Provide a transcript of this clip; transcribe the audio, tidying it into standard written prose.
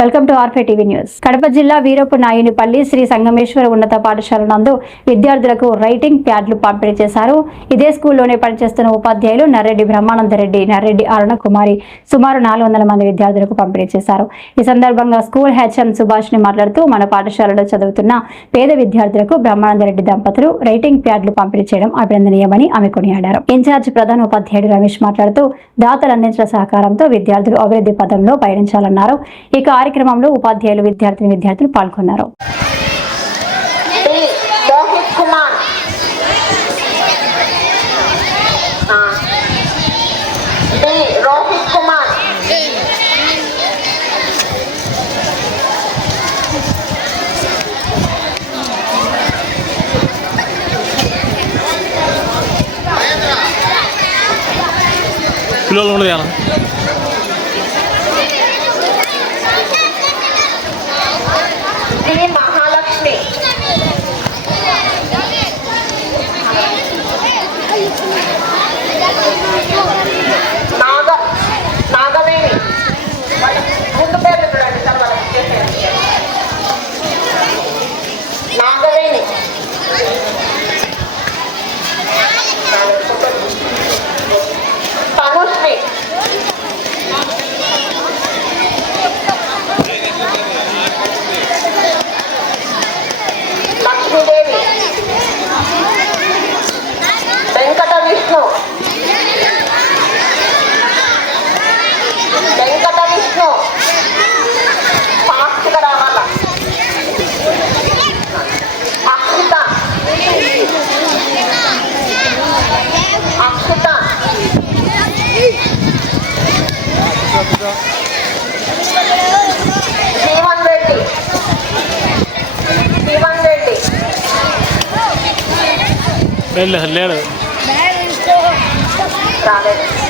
Welcome to ఆర్ఫే TV news. Kadapa జిల్లా వీరపు నాయునిపల్లి శ్రీ సంగమేశ్వర ఉన్నత పాఠశాల నందు విద్యార్థులకు రైటింగ్ ప్యాడ్లు పంపిణీ చేశారు. ఇదే స్కూల్లోనే పనిచేస్తున్న ఉపాధ్యాయులు నర్రెడ్డి బ్రహ్మానందరెడ్డి, నర్రెడ్డి అరుణ కుమారి సుమారు 400 మంది విద్యార్థులకు పంపిణీ చేశారు. ఈ సందర్భంగా స్కూల్ హెచ్ఎం సుభాష్ని మాట్లాడుతూ మన పాఠశాలలో చదువుతున్న పేద విద్యార్థులకు బ్రహ్మానందరెడ్డి దంపతులు రైటింగ్ ప్యాడ్లు పంపిణీ చేయడం అభినందనీయమని ఆమె కొనియాడారు. ఇన్ఛార్జ్ ప్రధాన ఉపాధ్యాయుడు రమేష్ మాట్లాడుతూ దాతలు అందించిన సహకారంతో విద్యార్థులు అభివృద్ధి పదంలో పయనించాలన్నారు. ఈ కార్యక్రమంలో ఉపాధ్యాయులు, విద్యార్థులు పాల్గొన్నారు. పిల్లలు ఉండదు మహాలక్ష్మి, నాగవేణి, ముందు పేర్లు చూడండి సార్. నాగవేణి, తనుశ్రీ, లక్ష్మీదేవి, వెంకట విష్ణు, ఫాస్ట్గా రావాల, అక్షిత, జీవన్ రెడ్డి, లేదు రాలేదు.